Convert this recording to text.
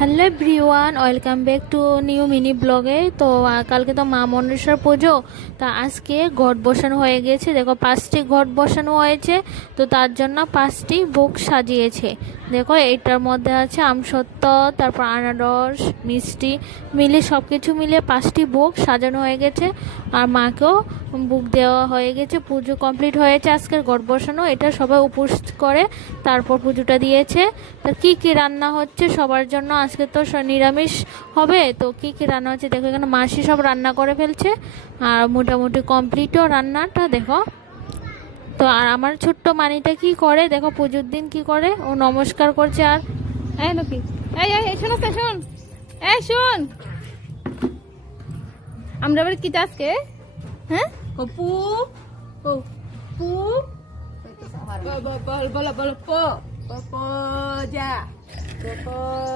Hello everyone, welcome back to new mini ব্লগে। তো কালকে তো মা মনসার পুজো, তা আজকে ঘট বসানো হয়ে গেছে। দেখো 5টি ঘট বসানো হয়েছে, তো তার জন্য 5টি ভোগ সাজিয়েছে। দেখো এইটার মধ্যে আছে আমসত্ত্ব, তারপর আনারস, মিষ্টি মিলে সব কিছু মিলে 5টি ভোগ সাজানো হয়ে গেছে। আর মাকেও ভোগ দেওয়া হয়ে গেছে। পুজো কমপ্লিট হয়েছে, আজকের ঘট বসানো। এটা সবাই উপোস করে তারপর পুজোটা দিয়েছে। তা কী কী রান্না হচ্ছে সবার জন্য, আজকে তো নিরামিষ হবে, তো কী কী রান্না হচ্ছে দেখো। এখানে মাসি সব রান্না করে ফেলছে, আর মোটামুটি কমপ্লিটও রান্নাটা দেখো। তো আর আমার ছোট্ট মানিটা কি করে দেখো, পুজোর দিন কি করে, ও নমস্কার করছে। আর এই লকি, এই শোন শোন, এই শোন, আমরা আবার কি আজকে, হ্যাঁ পপু পপু বল বল বল বল পো পপো যা পপো